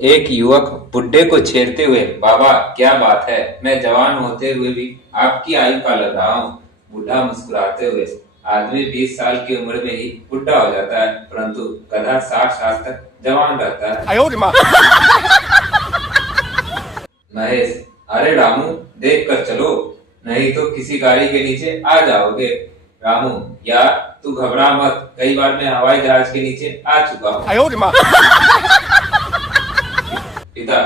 एक युवक बुड्ढे को छेड़ते हुए, बाबा क्या बात है, मैं जवान होते हुए भी आपकी आयु का लग रहा हूँ। बुढ़ा मुस्कुराते हुए, आदमी 20 साल की उम्र में ही बुढ़ा हो जाता है, परंतु गधा 60 साल तक जवान रहता है। महेश, अरे रामू देख कर चलो, नहीं तो किसी गाड़ी के नीचे आ जाओगे। रामू, यार तू घबरा मत, कई बार मैं हवाई जहाज के नीचे आ चुका हूँ। पिता,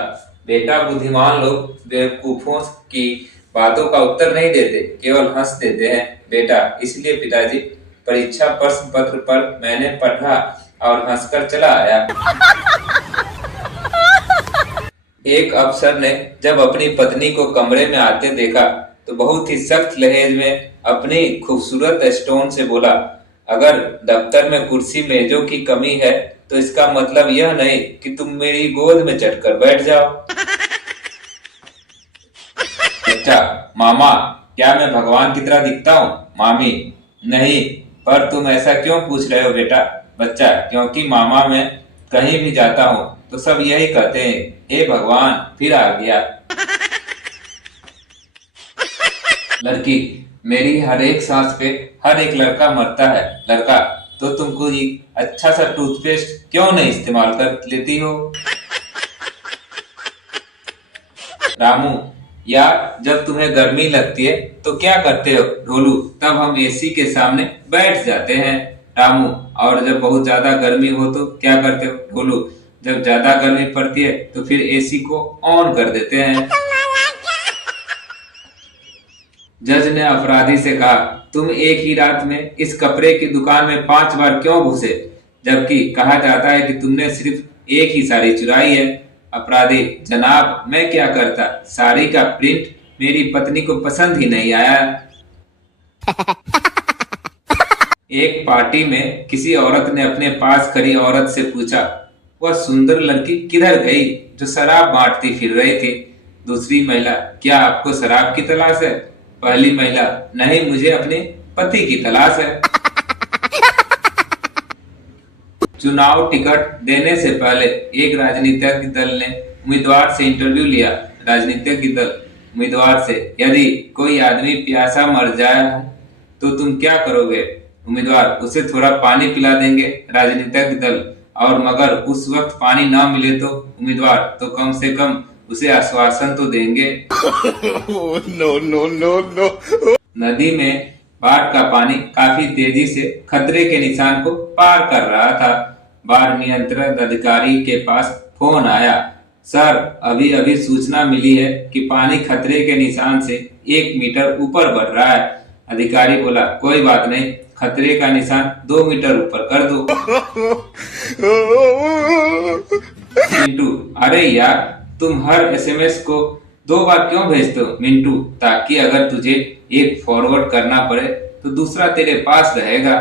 बेटा बुद्धिमान लोग बेवकूफों की बातों का उत्तर नहीं देते, केवल हंस देते हैं। बेटा, इसलिए पिताजी परीक्षा प्रश्न पत्र पर मैंने पढ़ा और हंसकर चला आया। एक अफसर ने जब अपनी पत्नी को कमरे में आते देखा तो बहुत ही सख्त लहजे में अपनी खूबसूरत स्टोन से बोला, अगर दफ्तर में कुर्सी मेजों की कमी है तो इसका मतलब यह नहीं कि तुम मेरी गोद में चढ़कर बैठ जाओ। बच्चा, मामा क्या मैं भगवान की तरह दिखता हूँ? मामी, नहीं, पर तुम ऐसा क्यों पूछ रहे हो बेटा? बच्चा, क्योंकि मामा मैं कहीं भी जाता हूँ तो सब यही कहते हैं, हे भगवान फिर आ गया। लड़की, मेरी हर एक सांस पे हर एक लड़का मरता है। लड़का, तो तुम कोई अच्छा सा टूथपेस्ट क्यों नहीं इस्तेमाल कर लेती हो? रामू, यार जब तुम्हें गर्मी लगती है तो क्या करते हो ढोलू? तब हम एसी के सामने बैठ जाते हैं। रामू, और जब बहुत ज्यादा गर्मी हो तो क्या करते हो ढोलू? जब ज्यादा गर्मी पड़ती है तो फिर एसी को ऑन कर देते हैं। जज ने अपराधी से कहा, तुम एक ही रात में इस कपड़े की दुकान में 5 बार क्यों घुसे, जबकि कहा जाता है कि तुमने सिर्फ एक ही साड़ी चुराई है? अपराधी, जनाब मैं क्या करता, साड़ी का प्रिंट मेरी पत्नी को पसंद ही नहीं आया। एक पार्टी में किसी औरत ने अपने पास खड़ी औरत से पूछा, वह सुंदर लड़की किधर गई जो शराब बांटती फिर रही थी? दूसरी महिला, क्या आपको शराब की तलाश है? पहली महिला, नहीं, मुझे अपने पति की तलाश है। चुनाव टिकट देने से पहले एक राजनीतिक दल ने उम्मीदवार से इंटरव्यू लिया। राजनीतिक दल उम्मीदवार से, यदि कोई आदमी प्यासा मर जाए तो तुम क्या करोगे? उम्मीदवार, उसे थोड़ा पानी पिला देंगे। राजनीतिक दल, और मगर उस वक्त पानी ना मिले तो? उम्मीदवार, तो कम से कम उसे आश्वासन तो देंगे। No no no no. नदी में बाढ़ का पानी काफी तेजी से खतरे के निशान को पार कर रहा था। बाढ़ नियंत्रण अधिकारी के पास फोन आया, सर अभी अभी सूचना मिली है कि पानी खतरे के निशान से 1 मीटर ऊपर बढ़ रहा है। अधिकारी बोला, कोई बात नहीं, खतरे का निशान 2 मीटर ऊपर कर दो। मिंटू, अरे यार तुम हर एसएमएस को 2 बार क्यों भेजते हो मिंटू? ताकि अगर तुझे एक फॉरवर्ड करना पड़े तो दूसरा तेरे पास रहेगा।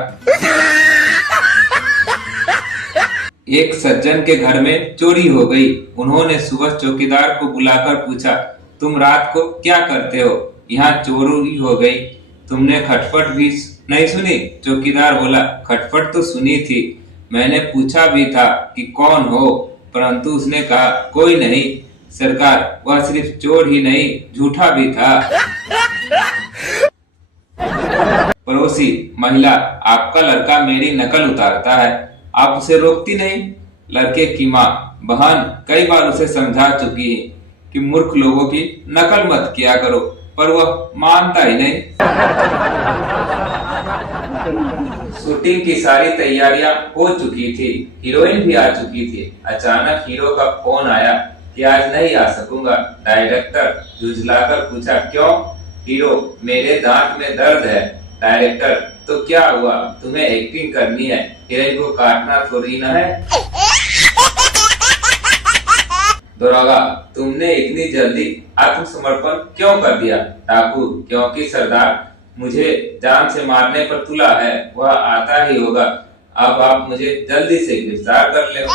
एक सज्जन के घर में चोरी हो गई। उन्होंने सुबह चौकीदार को बुलाकर पूछा, तुम रात को क्या करते हो? यहाँ चोरी हो गई, तुमने खटपट भी नहीं सुनी? चौकीदार बोला, खटपट तो सुनी थी, मैंने पूछा भी था कि कौन हो, परंतु उसने कहा कोई नहीं सरकार, वह सिर्फ चोर ही नहीं झूठा भी था। पड़ोसी, महिला, आपका लड़का मेरी नकल उतारता है, आप उसे रोकती नहीं? लड़के की माँ, बहन कई बार उसे समझा चुकी है कि मूर्ख लोगों की नकल मत किया करो, पर वह मानता ही नहीं। शूटिंग की सारी तैयारियां हो चुकी थी, हीरोइन भी आ चुकी थी। अचानक हीरो का फोन आया कि आज नहीं आ सकूंगा। डायरेक्टर झुझलाकर पूछा, क्यों? हीरो, मेरे दांत में दर्द है। डायरेक्टर, तो क्या हुआ, तुम्हें एक्टिंग करनी है, हीरोइन को काटना थोड़ी ना है। दरोगा, तुमने इतनी जल्दी आत्मसमर्पण क्यों कर दिया? डाकू, क्योंकि सरदार मुझे जान से मारने पर तुला है, वह आता ही होगा, अब आप मुझे जल्दी से गिरफ्तार कर ले।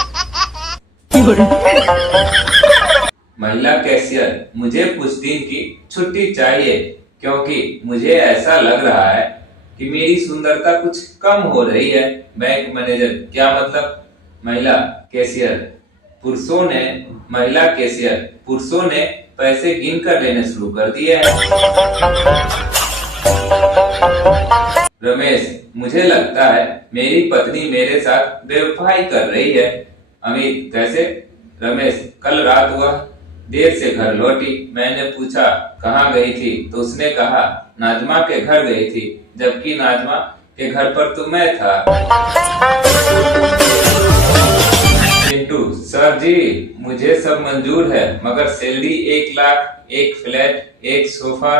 महिला कैशियर, मुझे कुछ दिन की छुट्टी चाहिए क्योंकि मुझे ऐसा लग रहा है कि मेरी सुंदरता कुछ कम हो रही है। बैंक मैनेजर, क्या मतलब? महिला कैशियर, पुरुषों ने महिला कैशियर पुरुषों ने पैसे गिन कर लेने शुरू कर दिए हैं। रमेश, मुझे लगता है मेरी पत्नी मेरे साथ बेवफाई कर रही है। अमित, कैसे? रमेश, कल रात वह देर से घर लौटी। मैंने पूछा कहाँ गई थी तो उसने कहा नाजमा के घर गई थी, जबकि नाजमा के घर पर तो मैं था। चिंटू, सर जी मुझे सब मंजूर है, मगर salary 1 lakh, 1 flat, 1 sofa,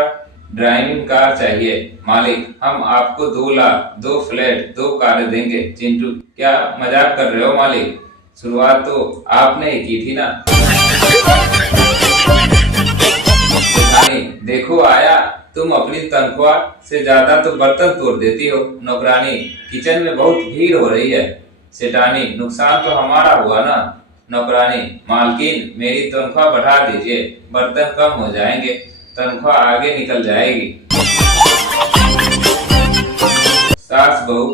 driving car चाहिए। मालिक, हम आपको 2 लाख, 2 फ्लैट, 2 कारें देंगे। चिंटू, क्या मजाक कर रहे हो मालिक? शुरुआत तो आपने ही की थी ना। देखो आया, तुम अपनी तनख्वाह से ज्यादा तो बर्तन तोड़ देती हो। नौकरानी, किचन में बहुत भीड़ हो रही है। सेठानी, नुकसान तो हमारा हुआ ना। नौकरानी, मालकिन मेरी तनख्वाह बढ़ा दीजिए, बर्तन कम हो जाएंगे, तनख्वाह आगे निकल जाएगी। सास बहू,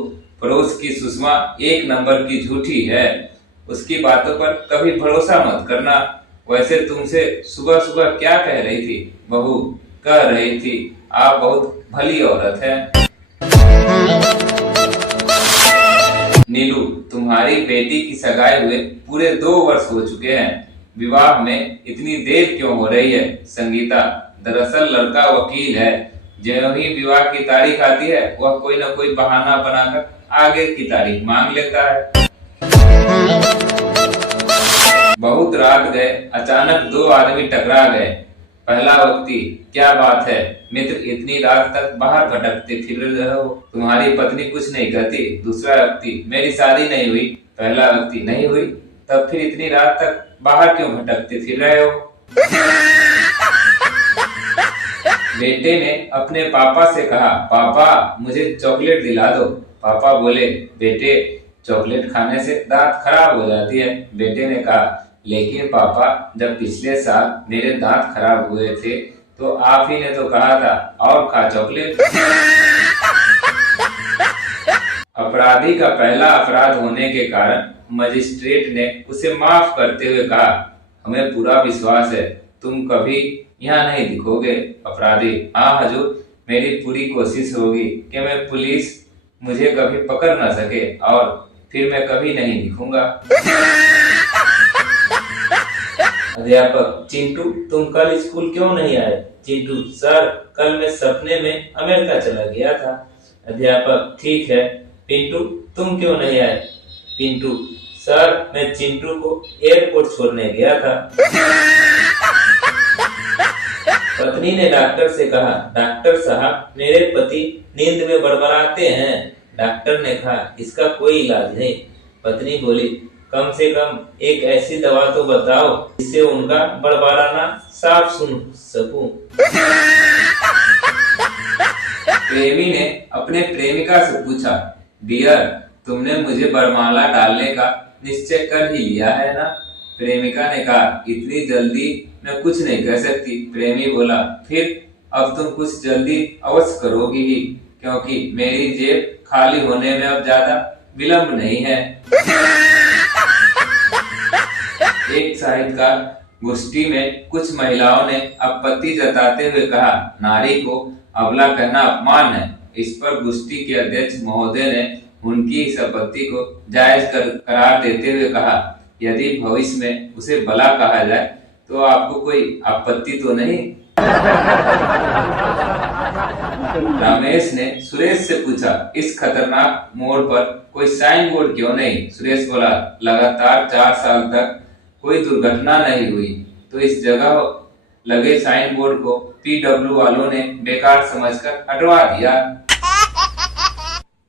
पड़ोस की सुषमा 1 नंबर की झूठी है, उसकी बातों पर कभी भरोसा मत करना। वैसे तुमसे सुबह सुबह क्या कह रही थी? बहू कह रही थी आप बहुत भली औरत है। नीलू, तुम्हारी बेटी की सगाई हुए पूरे 2 वर्ष हो चुके हैं, विवाह में इतनी देर क्यों हो रही है? संगीता, दरअसल लड़का वकील है, जो ही विवाह की तारीख आती है वह कोई न कोई बहाना बनाकर आगे की तारीख मांग लेता है। बहुत रात गए, अचानक 2 आदमी टकरा गए। पहला व्यक्ति, क्या बात है मित्र, इतनी रात तक बाहर भटकते फिर रहे हो, तुम्हारी पत्नी कुछ नहीं कहती? दूसरा व्यक्ति, मेरी शादी नहीं हुई। पहला व्यक्ति, नहीं हुई, तब फिर इतनी रात तक बाहर क्यों भटकते फिर रहे हो? बेटे ने अपने पापा से कहा, पापा मुझे चॉकलेट दिला दो। पापा बोले, बेटे चॉकलेट खाने से दांत खराब हो जाती है। बेटे ने कहा, लेकिन पापा जब पिछले साल मेरे दांत खराब हुए थे तो आप ही ने तो कहा था और खा चॉकलेट। अपराधी का पहला अपराध होने के कारण मजिस्ट्रेट ने उसे माफ करते हुए कहा, हमें पूरा विश्वास है तुम कभी यहाँ नहीं दिखोगे। अपराधी, हाँ हजूर, मेरी पूरी कोशिश होगी कि मैं पुलिस मुझे कभी पकड़ न सके और फिर मैं कभी नहीं दिखूंगा। अध्यापक, चिंटू तुम कल स्कूल क्यों नहीं आए? चिंटू, सर कल मैं सपने में अमेरिका चला गया था। अध्यापक, ठीक है। पिंटू, तुम क्यों नहीं आए? पिंटू, सर मैं चिंटू को एयरपोर्ट छोड़ने गया था। पत्नी ने डॉक्टर से कहा, डॉक्टर साहब मेरे पति नींद में बड़बड़ाते हैं। डॉक्टर ने कहा, इसका कोई इलाज नहीं। पत्नी बोली, कम से कम एक ऐसी दवा तो बताओ जिससे उनका बड़बड़ाना साफ सुन सकूं। प्रेमी ने अपने प्रेमिका से पूछा, डियर तुमने मुझे बरमाला डालने का निश्चय कर ही लिया है ना? प्रेमिका ने कहा, इतनी जल्दी मैं कुछ नहीं कह सकती। प्रेमी बोला, फिर अब तुम कुछ जल्दी अवश्य करोगी ही, क्योंकि मेरी जेब खाली होने में अब ज्यादा विलंब नहीं है। एक साहित्यकार गोष्ठी में कुछ महिलाओं ने आपत्ति जताते हुए कहा, नारी को अबला कहना अपमान है। इस पर गोष्ठी के अध्यक्ष महोदय ने उनकी इस आपत्ति को जायज करार देते हुए कहा, यदि भविष्य में उसे बला कहा जाए तो आपको कोई आपत्ति तो नहीं? रमेश ने सुरेश से पूछा, इस खतरनाक मोड़ पर कोई साइन बोर्ड क्यों नहीं? सुरेश बोला, लगातार 4 साल तक कोई दुर्घटना नहीं हुई तो इस जगह लगे साइन बोर्ड को PW वालों ने बेकार समझकर हटवा दिया।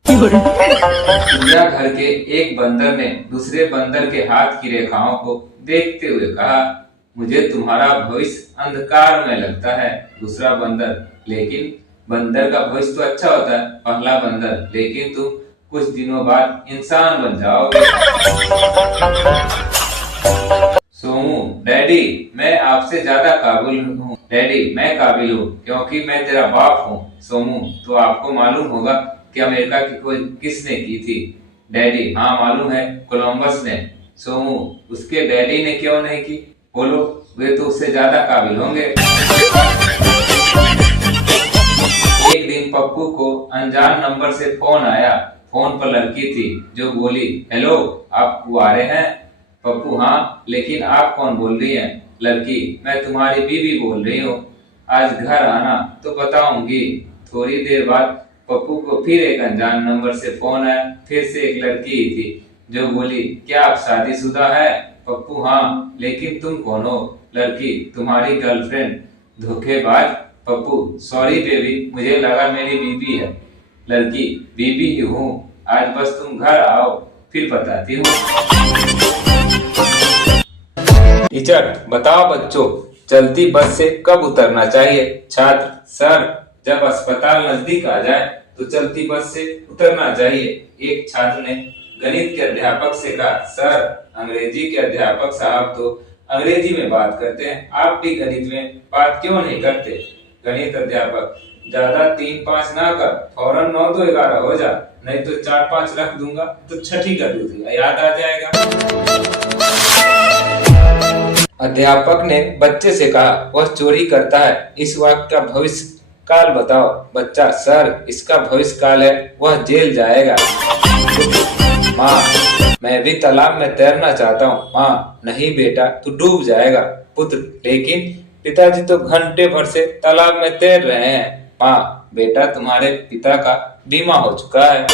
घर के एक बंदर ने दूसरे बंदर के हाथ की रेखाओं को देखते हुए कहा, मुझे तुम्हारा भविष्य अंधकार में लगता है। दूसरा बंदर, लेकिन बंदर का भविष्य तो अच्छा होता है। पहला बंदर, लेकिन तुम कुछ दिनों बाद इंसान बन जाओगे। सोमू, डैडी मैं आपसे ज्यादा काबिल हूँ। डैडी, मैं काबिल हूँ क्योंकि मैं तेरा बाप हूँ। सोमू, तो आपको मालूम होगा कि अमेरिका की खोज किसने की थी? डैडी, हाँ मालूम है, कोलंबस ने। सोमू, उसके डैडी ने क्यों नहीं की? बोलो, वे तो उससे ज्यादा काबिल होंगे। एक दिन पप्पू को अनजान नंबर से फोन आया। फोन पर लड़की थी जो बोली, हेलो, आप कुंवारे हैं? पप्पू, हाँ, लेकिन आप कौन बोल रही हैं? लड़की, मैं तुम्हारी बीवी बोल रही हूँ। आज घर आना तो बताऊंगी। थोड़ी देर बाद पप्पू को फिर एक अनजान नंबर से फोन आया। फिर से एक लड़की ही थी जो बोली, क्या आप शादीशुदा है? पप्पू, हाँ, लेकिन तुम कौन हो? लड़की, तुम्हारी गर्लफ्रेंड। धोखेबाज। पप्पू, सॉरी बेबी, मुझे लगा मेरी बीबी है। लड़की, बीबी ही हूँ, आज बस तुम घर आओ फिर बताती हूँ। टीचर, बताओ बच्चों, चलती बस से कब उतरना चाहिए? छात्र, सर, जब अस्पताल नजदीक आ जाए तो चलती बस से उतरना चाहिए। एक छात्र ने गणित के अध्यापक से कहा, सर, अंग्रेजी के अध्यापक साहब तो अंग्रेजी में बात करते हैं, आप भी गणित में बात क्यों नहीं करते? गणित अध्यापक, ज्यादा 3-5 ना कर, फौरन 9-2-11 हो जा, नहीं तो 4-5 रख दूंगा तो छठी कर दूंगा, याद आ जाएगा। अध्यापक ने बच्चे से कहा, वह चोरी करता है, इस वाक्य का भविष्य काल बताओ। बच्चा, सर, इसका भविष्य काल है, वह जेल जाएगा। माँ, मैं भी तालाब में तैरना चाहता हूँ। माँ, नहीं बेटा, तू डूब जाएगा। पुत्र, लेकिन पिताजी तो घंटे भर से तालाब में तैर रहे हैं। माँ, बेटा, तुम्हारे पिता का बीमा हो चुका है।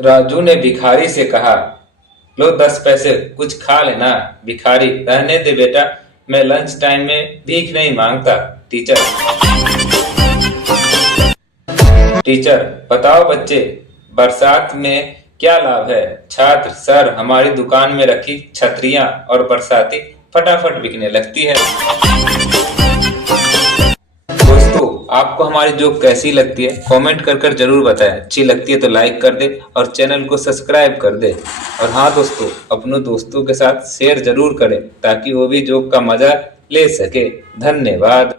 राजू ने भिखारी से कहा, लो 10 पैसे, कुछ खा लेना। भिखारी, रहने दे बेटा, मैं लंच टाइम में भीख नहीं मांगता। टीचर, बताओ बच्चे, बरसात में क्या लाभ है? छात्र, सर, हमारी दुकान में रखी छतरियां और बरसाती फटाफट बिकने लगती है। दोस्तों, आपको हमारी जोक कैसी लगती है कमेंट कर जरूर बताएं। अच्छी लगती है तो लाइक कर दे और चैनल को सब्सक्राइब कर दे। और हाँ दोस्तों, अपनों दोस्तों के साथ शेयर जरूर करें ताकि वो भी जोक का मजा ले सके। धन्यवाद।